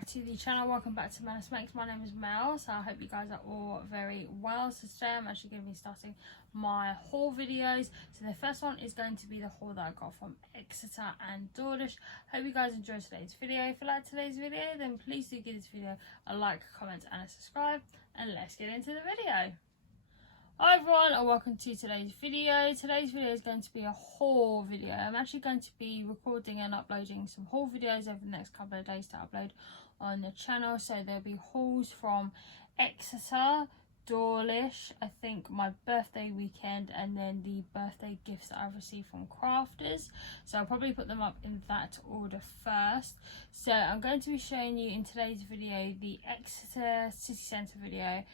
back to the channel. Welcome back to Melus Makes. My name is Mel, so I hope you guys are all very well. So today I'm actually going to be starting my haul videos. So the first one is going to be the haul that I got from Exeter and Dawlish. Hope you guys enjoyed today's video. If you like today's video, then please do give this video a like, comment and a subscribe, and let's get into the video. Hi everyone, and welcome to today's video. Today's video is going to be a haul video. I'm actually going to be recording and uploading some haul videos over the next couple of days to upload on the channel. So there'll be hauls from Exeter, Dawlish, I think my birthday weekend, and then the birthday gifts that I've received from crafters. So I'll probably put them up in that order first. So I'm going to be showing you in today's video the Exeter city centre video,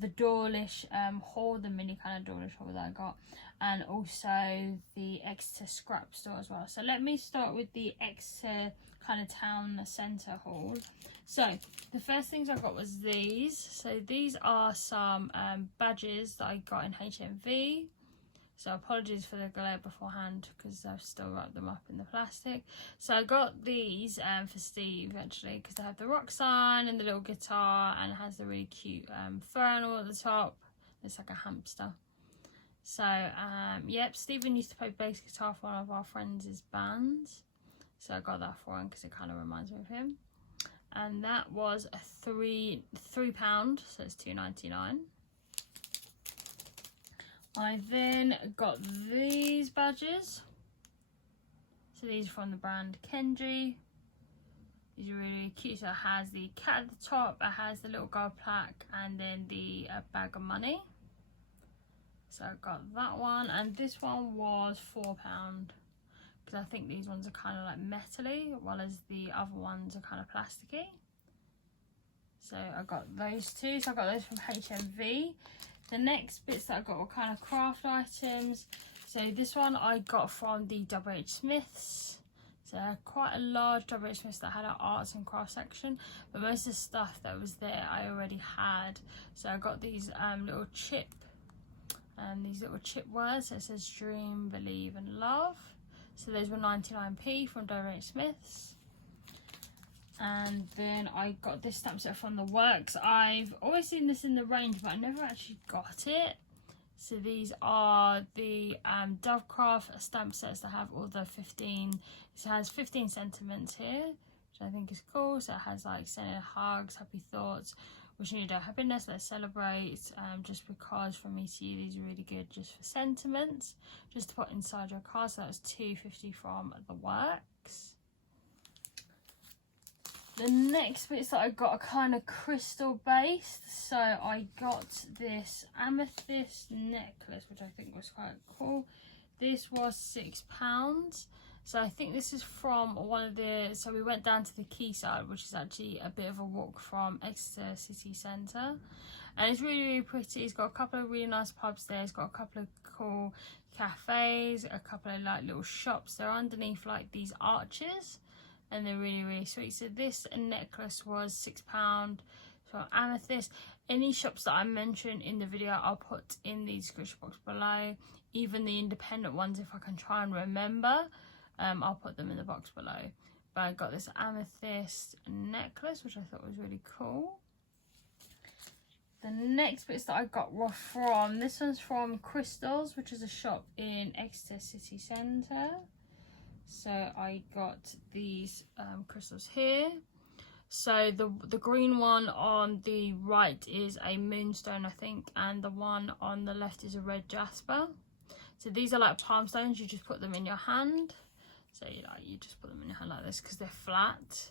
the Dawlish haul, the mini kind of Dawlish haul that I got, and also the Exeter Scrapstore as well. So let me start with the Exeter kind of town centre haul. So the first things I got was these. So these are some badges that I got in HMV. So apologies for the glare beforehand because I've still wrapped them up in the plastic. So I got these for Steve actually, because they have the rock sign and the little guitar, and it has the really cute fernal at the top. It's like a hamster. So yep, Stephen used to play bass guitar for one of our friends' bands. So I got that for him because it kind of reminds me of him. And that was a £3, so it's £2.99. I then got these badges. So these are from the brand Kenji. These are really cute. So it has the cat at the top, it has the little gold plaque, and then the bag of money. So I got that one, and this one was £4 because I think these ones are kind of like metally, while as the other ones are kind of plasticky. So I got those two. So I got those from HMV. The next bits that I got were kind of craft items. So this one I got from the WH Smiths. So quite a large WH Smiths that had an arts and crafts section, but most of the stuff that was there I already had. So I got these little chip words. So it says dream, believe and love. So those were 99p from WH Smiths. And then I got this stamp set from the Works. I've always seen this in the range, but I never actually got it. So these are the Dovecraft stamp sets that have all the 15. It has 15 sentiments here, which I think is cool. So it has like sending hugs, happy thoughts, wishing you happiness, let's celebrate. Just because for me to you, these are really good just for sentiments, just to put inside your card. So that's £2.50 from the Works. The next bits that I got are kind of crystal based. So I got this amethyst necklace, which I think was quite cool. This was £6. So I think this is from one of the, so we went down to the quayside, which is actually a bit of a walk from Exeter city centre. And it's really, really pretty. It's got a couple of really nice pubs there. It's got a couple of cool cafes, a couple of like little shops. They're underneath like these arches, and they're really, really sweet. So this necklace was £6 for amethyst. Any shops that I mention in the video, I'll put in the description box below. Even the independent ones, if I can try and remember, I'll put them in the box below. But I got this amethyst necklace, which I thought was really cool. The next bits that I got were from, this one's from Crystals, which is a shop in Exeter city centre. So I got these crystals here. So the green one on the right is a moonstone, I think, and the one on the left is a red jasper. So these are like palm stones. You just put them in your hand. So you just put them in your hand like this because they're flat.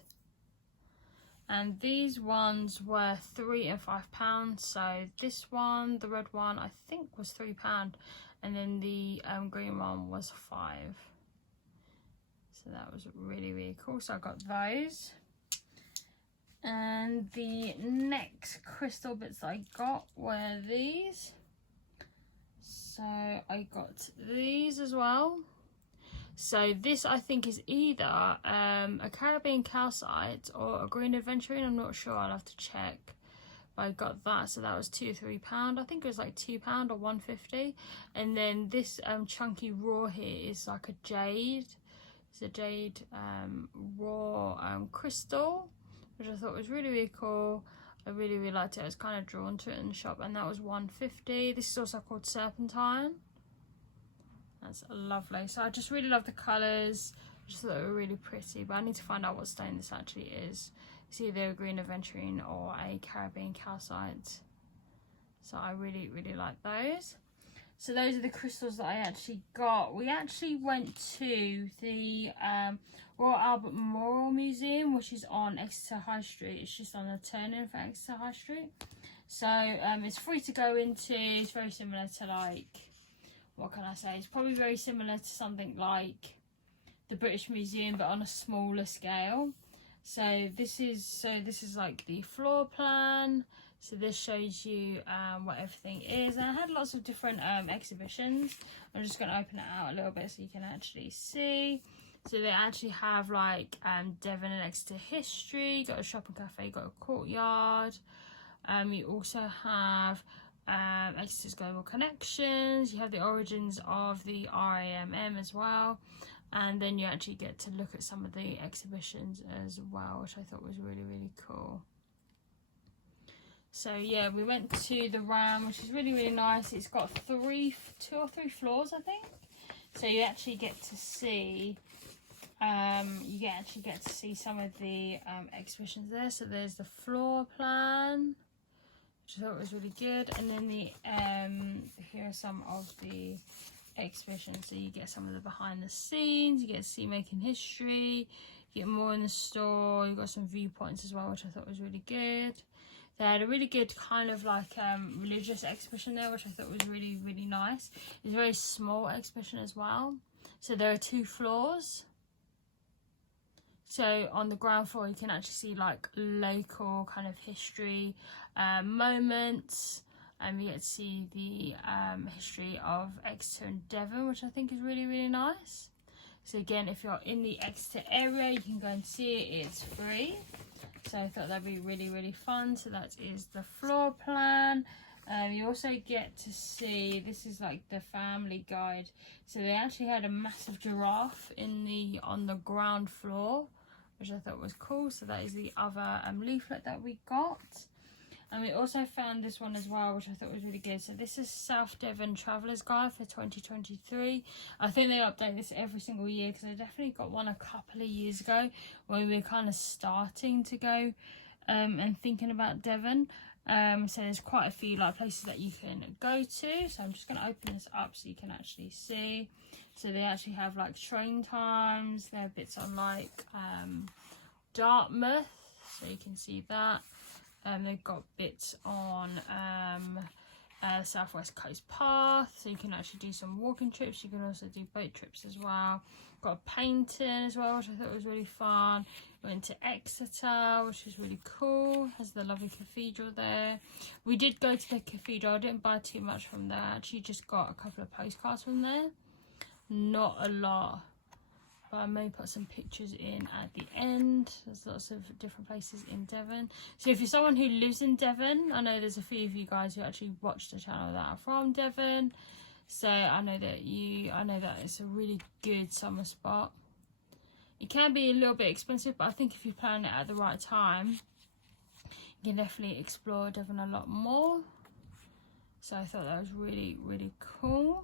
And these ones were £3 and £5. So this one, the red one, I think was £3, and then the green one was £5. So that was really, really cool. So I got those. And the next crystal bits that I got were these. So I got these as well. So this I think is either a Caribbean calcite or a green aventurine. I'm not sure, I'll have to check. But I got that, so that was £2 or £3. I think it was like £2 or £1.50. And then this chunky raw here is like a jade. It's a jade raw crystal, which I thought was really, really cool. I really, really liked it. I was kind of drawn to it in the shop, and that was £1.50. This is also called Serpentine. That's lovely. So I just really love the colours. I just thought they were really pretty, but I need to find out what stone this actually is. It's either a green aventurine or a Caribbean calcite. So I really, really like those. So those are the crystals that I actually got. We actually went to the Royal Albert Memorial Museum, which is on Exeter High Street. It's just on the turn-in for Exeter High Street. So it's free to go into. It's very similar to, like, what can I say? It's probably very similar to something like the British Museum, but on a smaller scale. So this is like the floor plan. So this shows you what everything is, and I had lots of different exhibitions. I'm just going to open it out a little bit so you can actually see. So they actually have like Devon and Exeter history. You got a shopping cafe, you got a courtyard. You also have Exeter's global connections. You have the origins of the RAMM as well, and then you actually get to look at some of the exhibitions as well, which I thought was really, really cool. So yeah, we went to the RAM, which is really, really nice. It's got 2 or 3 floors, I think. So you actually get to see some of the exhibitions there. So there's the floor plan, which I thought was really good, and then here are some of the exhibitions. So you get some of the behind the scenes, you get to see making history, you get more in the store, you got some viewpoints as well, which I thought was really good. They had a really good kind of like religious exhibition there, which I thought was really, really nice. It's a very small exhibition as well. So there are 2 floors. So on the ground floor you can actually see like local kind of history moments. You get to see the history of Exeter and Devon, which I think is really, really nice. So again, if you're in the Exeter area, you can go and see it. It's free. So I thought that'd be really, really fun. So that is the floor plan. You also get to see, this is like the family guide. So they actually had a massive giraffe on the ground floor, which I thought was cool. So that is the other leaflet that we got. And we also found this one as well, which I thought was really good. So this is South Devon Traveller's Guide for 2023. I think they update this every single year, because I definitely got one a couple of years ago when we were kind of starting to go and thinking about Devon. So there's quite a few like places that you can go to. So I'm just going to open this up so you can actually see. So they actually have like train times. There are bits on like Dartmouth, so you can see that. They've got bits on South West Coast Path, so you can actually do some walking trips. You can also do boat trips as well. Got a painting as well, which I thought was really fun. Went to Exeter, which is really cool. Has the lovely cathedral there. We did go to the cathedral. I didn't buy too much from there. I actually just got a couple of postcards from there. Not a lot, but I may put some pictures in at the end. There's lots of different places in Devon. So if you're someone who lives in Devon, I know there's a few of you guys who actually watch the channel that are from Devon. So I know that it's a really good summer spot. It can be a little bit expensive, but I think if you plan it at the right time, you can definitely explore Devon a lot more. So I thought that was really, really cool.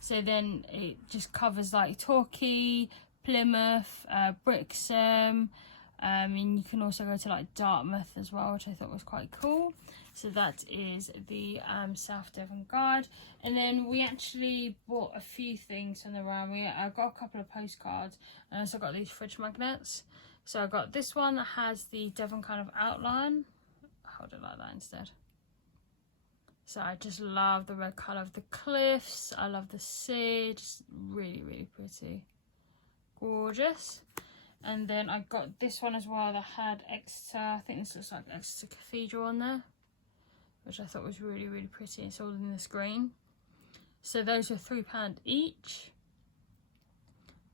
So then it just covers like Torquay, Plymouth, Brixham, and you can also go to like Dartmouth as well, which I thought was quite cool. So that is the South Devon Guide. And then we actually bought a few things from the round. I got a couple of postcards, and I also got these fridge magnets. So I got this one that has the Devon kind of outline. I'll hold it like that instead. So I just love the red colour of the cliffs. I love the sea, just really, really pretty. Gorgeous. And then I got this one as well that had Exeter, I think this looks like Exeter Cathedral on there, which I thought was really, really pretty. It's all in this green. So those are £3 each,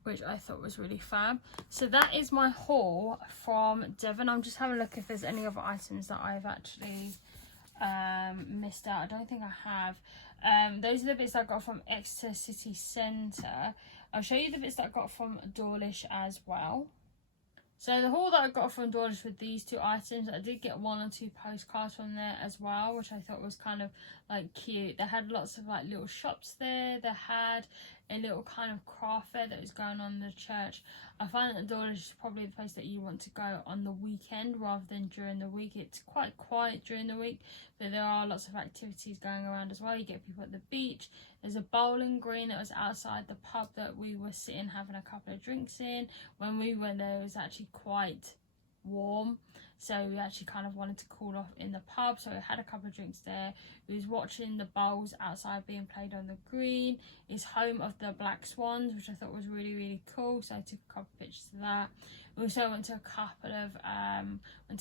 which I thought was really fab. So that is my haul from Devon. I'm just having a look if there's any other items that I've actually missed out. I don't think I have. Those are the bits I got from Exeter City Centre. I'll show you the bits that I got from Dawlish as well. So the haul that I got from Dawlish with these two items, I did get 1 or 2 postcards from there as well, which I thought was kind of like cute. They had lots of like little shops there. They had a little kind of craft fair that was going on in the church. I find that Dawlish is probably the place that you want to go on the weekend rather than during the week. It's quite quiet during the week, but there are lots of activities going around as well. You get people at the beach. There's a bowling green that was outside the pub that we were sitting having a couple of drinks in. When we went there, it was actually quite warm, so we actually kind of wanted to cool off in the pub, so we had a couple of drinks there. We was watching the bowls outside being played on the green. It's home of the Black Swans, which I thought was really, really cool, so I took a couple of pictures of that. We also went to a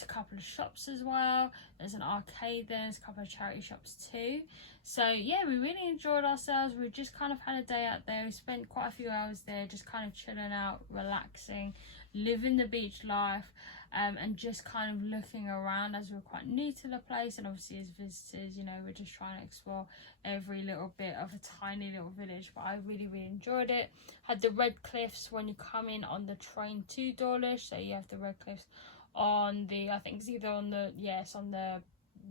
couple of shops as well. There's an arcade there, there's a couple of charity shops too. So yeah, we really enjoyed ourselves. We just kind of had a day out there. We spent quite a few hours there just kind of chilling out, relaxing, living the beach life, and just kind of looking around, as we're quite new to the place, and obviously as visitors, you know, we're just trying to explore every little bit of a tiny little village. But I really, really enjoyed it. Had the red cliffs when you come in on the train to Dawlish, so you have the red cliffs on the, I think it's either on the, yes, on the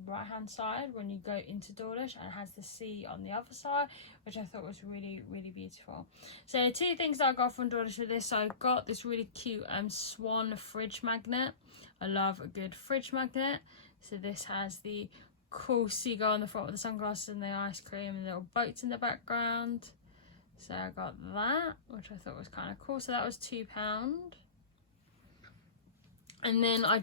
right hand side when you go into Dawlish, and it has the sea on the other side, which I thought was really, really beautiful. So 2 things that I got from Dawlish with this. So I got this really cute swan fridge magnet. I love a good fridge magnet. So this has the cool seagull on the front with the sunglasses and the ice cream and little boats in the background. So I got that, which I thought was kind of cool. So that was £2. And then I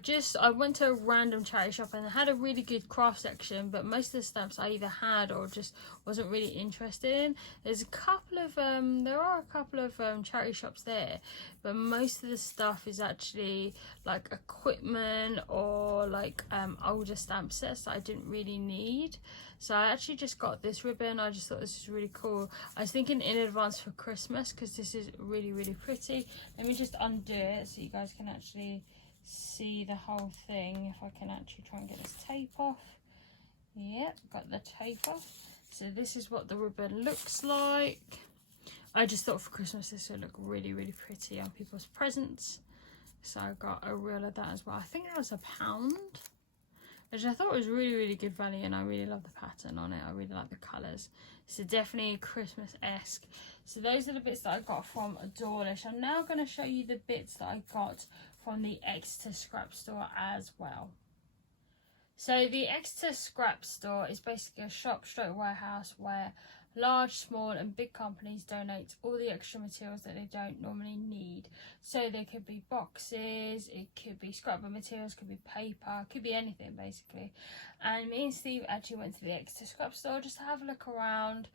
went to a random charity shop and they had a really good craft section, but most of the stamps I either had or just wasn't really interested in. There's a couple of there are a couple of charity shops there, but most of the stuff is actually like equipment or like older stamp sets that I didn't really need. So I actually just got this ribbon. I just thought this was really cool. I was thinking in advance for Christmas because this is really, really pretty. Let me just undo it so you guys can actually see the whole thing. If I can actually try and get this tape off. Yep, got the tape off. So this is what the ribbon looks like. I just thought for Christmas this would look really, really pretty on people's presents. So I got a reel of that as well. I think that was £1, which I thought was really, really good value, and I really love the pattern on it. I really like the colours. So definitely Christmas-esque. So those are the bits that I got from Dawlish. I'm now going to show you the bits that I got from the Exeter Scrapstore as well. So the Exeter Scrapstore is basically a shop/warehouse where large, small and big companies donate all the extra materials that they don't normally need. So there could be boxes, it could be scrapbook materials, could be paper, could be anything basically. And me and Steve actually went to the Exeter Scrapstore just to have a look around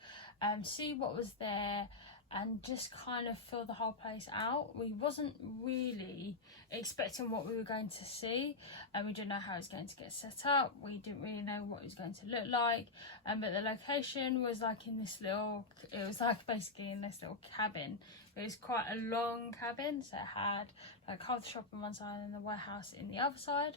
and see what was there, and just kind of fill the whole place out. We wasn't really expecting what we were going to see, and we didn't know how it was going to get set up. We didn't really know what it was going to look like, but the location was like in this little, it was like basically in this little cabin. It was quite a long cabin, so it had like half the shop on one side and the warehouse in the other side.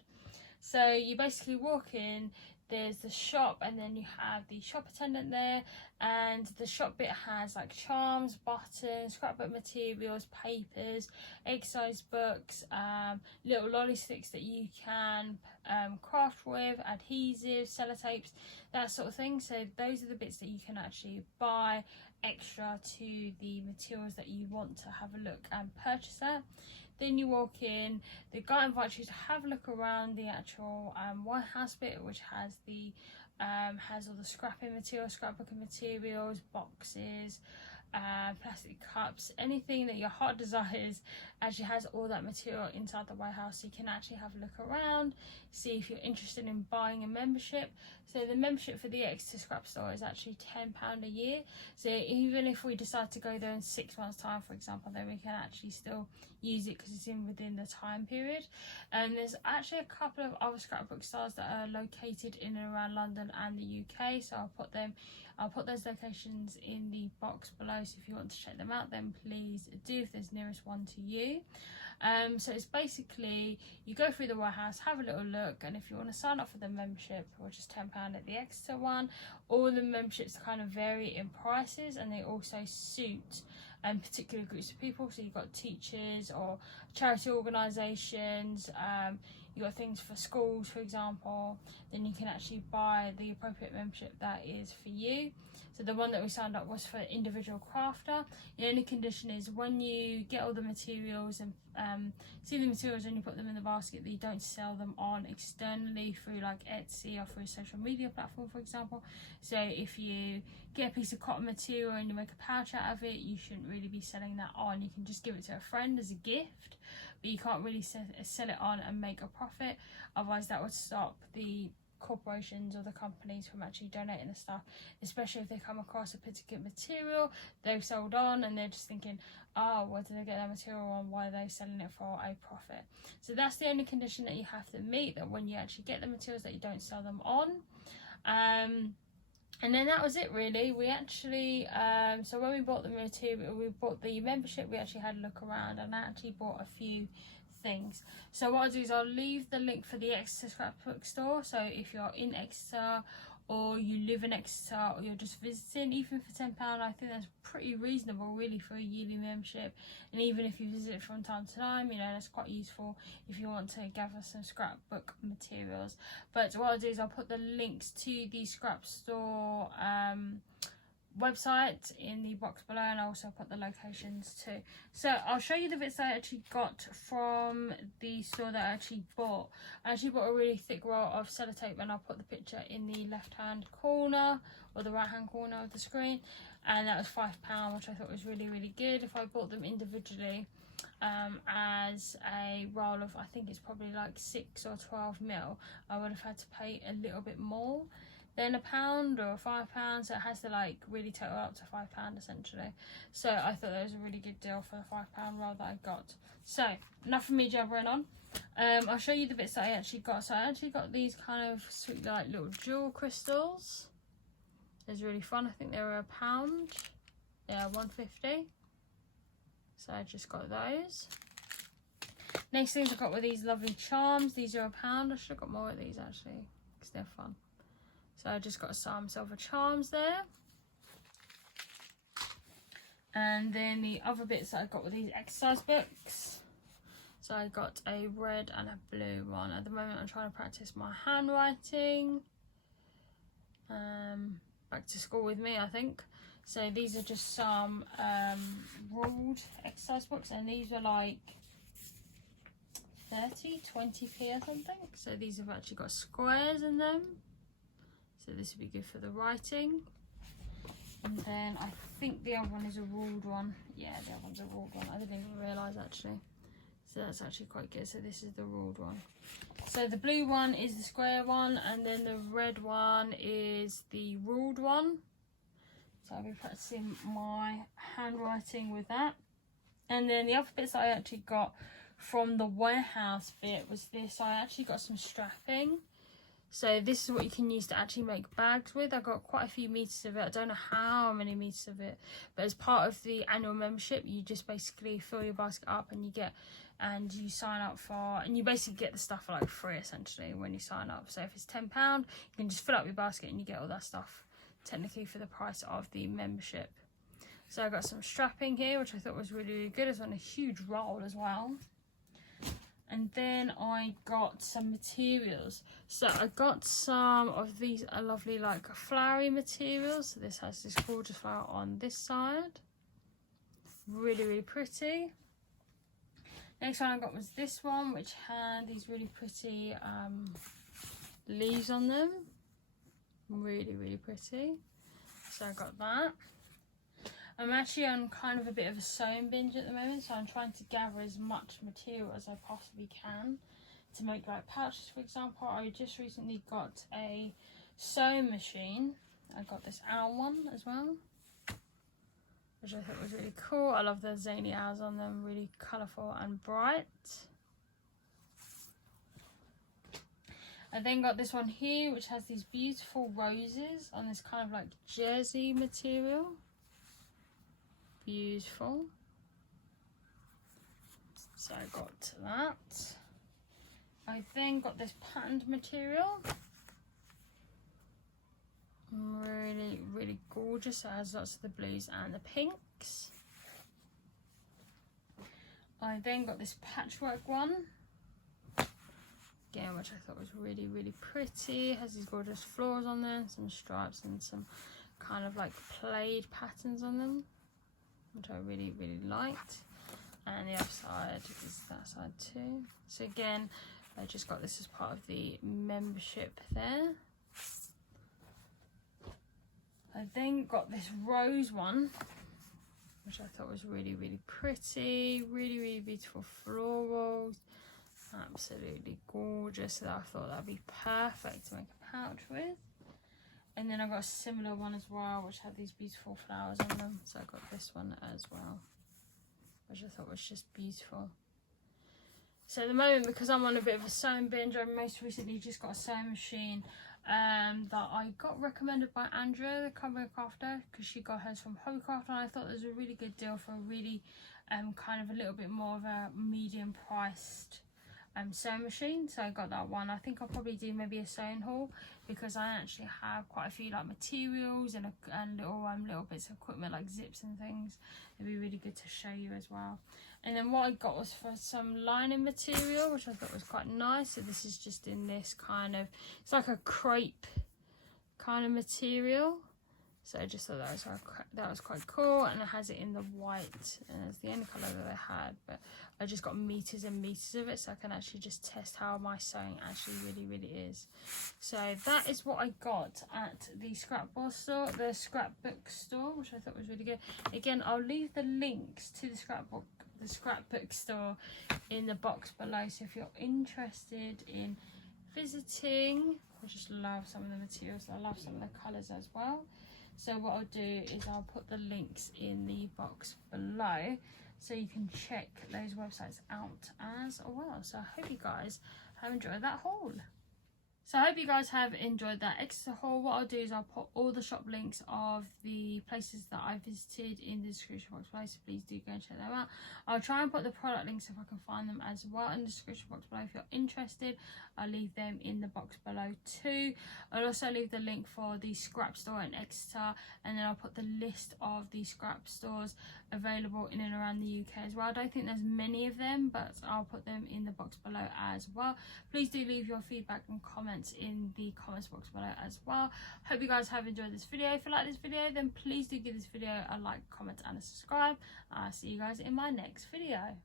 So you basically walk in, there's the shop, and then you have the shop attendant there, and the shop bit has like charms, buttons, scrapbook materials, papers, exercise books, little lolly sticks that you can craft with, adhesives, sellotapes, that sort of thing. So those are the bits that you can actually buy extra to the materials that you want to have a look and purchase at. Then you walk in, the guy invites you to have a look around the actual warehouse bit, which has the has all the scrapping materials, scrapbooking materials, boxes, plastic cups, anything that your heart desires. Actually has all that material inside the warehouse, so you can actually have a look around, see if you're interested in buying a membership. So the membership for the Exeter Scrapstore is actually £10 a year. So even if we decide to go there in 6 months time, for example, then we can actually still use it because it's within the time period. And there's actually a couple of other scrapbook stores that are located in and around London and the UK, so I'll put those locations in the box below, so if you want to check them out, then please do, if there's nearest one to you. So it's basically, you go through the warehouse, have a little look, and if you want to sign up for the membership, which is £10 at the Exeter one, all the memberships kind of vary in prices, and they also suit particular groups of people. So you've got teachers or charity organisations, you've got things for schools, for example. Then you can actually buy the appropriate membership that is for you. So the one that we signed up was for individual crafter. The only condition is when you get all the materials and see the materials and you put them in the basket, that you don't sell them on externally through like Etsy or through a social media platform, for example. So if you get a piece of cotton material and you make a pouch out of it, you shouldn't really be selling that on. You can just give it to a friend as a gift, but you can't really sell it on and make a profit. Otherwise that would stop the corporations or the companies from actually donating the stuff, especially if they come across a particular material they've sold on and they're just thinking, oh, where did they get that material on, why are they selling it for a profit? So that's the only condition that you have to meet, that when you actually get the materials that you don't sell them on. And then that was it really. We actually so when we bought the material, we bought the membership, we actually had a look around and I actually bought a few things. So what I'll do is I'll leave the link for the Exeter Scrapbook store. So if you're in Exeter or you live in Exeter or you're just visiting, even for £10, I think that's pretty reasonable really for a yearly membership. And even if you visit from time to time, you know, that's quite useful if you want to gather some scrapbook materials. But what I'll do is I'll put the links to the Scrapstore website in the box below, and I'll also put the locations too. So I'll show you the bits that I actually got from the store that I actually bought. I actually bought a really thick roll of sellotape, and I'll put the picture in the left hand corner or the right hand corner of the screen, and that was £5, which I thought was really good. If I bought them individually as a roll of, I think it's probably like 6 or 12 mil, I would have had to pay a little bit more than £1 or £5, so it has to like really total up to £5 essentially. So I thought that was a really good deal for the £5 roll that I got. So enough of me jabbering on. I'll show you the bits that I actually got. So I actually got these kind of sweet like little jewel crystals. It's really fun. I think they were £1. Yeah, £1.50. So I just got those. Next things I got were these lovely charms. These are £1. I should have got more of these actually, because they're fun. So I just got some silver charms there. And then the other bits that I got were these exercise books. So I got a red and a blue one. At the moment I'm trying to practice my handwriting. Back to school with me, I think. So these are just some ruled exercise books, and these were like 20p or something. So these have actually got squares in them. So this would be good for the writing. And then I think the other one is a ruled one. Yeah, the other one's a ruled one. I didn't even realise actually. So that's actually quite good. So this is the ruled one. So the blue one is the square one, and then the red one is the ruled one. So I'll be practicing my handwriting with that. And then the other bits that I actually got from the warehouse bit was this. I actually got some strapping. So this is what you can use to actually make bags with. I got quite a few meters of it. I don't know how many meters of it, but as part of the annual membership, you just basically fill your basket up and you sign up for, and you basically get the stuff for like free essentially when you sign up. So if it's £10, you can just fill up your basket and you get all that stuff technically for the price of the membership. So I got some strapping here, which I thought was really good. It's on a huge roll as well. And then I got some materials. So I got some of these lovely like flowery materials. So this has this gorgeous flower on this side. Really pretty. Next one I got was this one, which had these really pretty leaves on them. Really pretty. So I got that. I'm actually on kind of a bit of a sewing binge at the moment, so I'm trying to gather as much material as I possibly can to make like pouches, for example. I just recently got a sewing machine. I got this owl one as well, which I thought was really cool. I love the zany owls on them, really colourful and bright. I then got this one here, which has these beautiful roses on this kind of like jersey material. Beautiful. So I got that. I then got this patterned material. Really gorgeous. It has lots of the blues and the pinks. I then got this patchwork one, again, which I thought was really, really pretty. It has these gorgeous florals on there, some stripes and some kind of like plaid patterns on them, which I really, really liked. And the other side is that side too. So again, I just got this as part of the membership there. I then got this rose one, which I thought was really, really pretty. Really, really beautiful florals. Absolutely gorgeous. So I thought that'd be perfect to make a pouch with. And then I got a similar one as well, which had these beautiful flowers on them. So I got this one as well, which I thought was just beautiful. So at the moment, because I'm on a bit of a sewing binge, I most recently just got a sewing machine that I got recommended by Andrea, the Cumberland Crafter, because she got hers from Hobbycraft, and I thought it was a really good deal for a really kind of a little bit more of a medium priced sewing machine. So I got that one. I think I'll probably do maybe a sewing haul, because I actually have quite a few like materials and little bits of equipment like zips and things. It'd be really good to show you as well. And then what I got was for some lining material, which I thought was quite nice. So this is just in this kind of, it's like a crepe kind of material. So I just thought that was quite cool, and it has it in the white, and it's the only colour that I had. But I just got meters and meters of it, so I can actually just test how my sewing actually really is. So that is what I got at the scrapbook store, which I thought was really good. Again, I'll leave the links to the scrapbook store in the box below. So if you're interested in visiting, I just love some of the materials. I love some of the colours as well. So what I'll do is I'll put the links in the box below, so you can check those websites out as well. So I hope you guys have enjoyed that haul. So I hope you guys have enjoyed that Exeter haul. What I'll do is I'll put all the shop links of the places that I visited in the description box below, so please do go and check them out. I'll try and put the product links if I can find them as well in the description box below. If you're interested, I'll leave them in the box below too. I'll also leave the link for the scrap store in Exeter, and then I'll put the list of the scrap stores available in and around the UK as well. I don't think there's many of them, but I'll put them in the box below as well. Please do leave your feedback and comments in the comments box below as well. Hope you guys have enjoyed this video. If you like this video, then please do give this video a like, comment and a subscribe. I'll see you guys in my next video.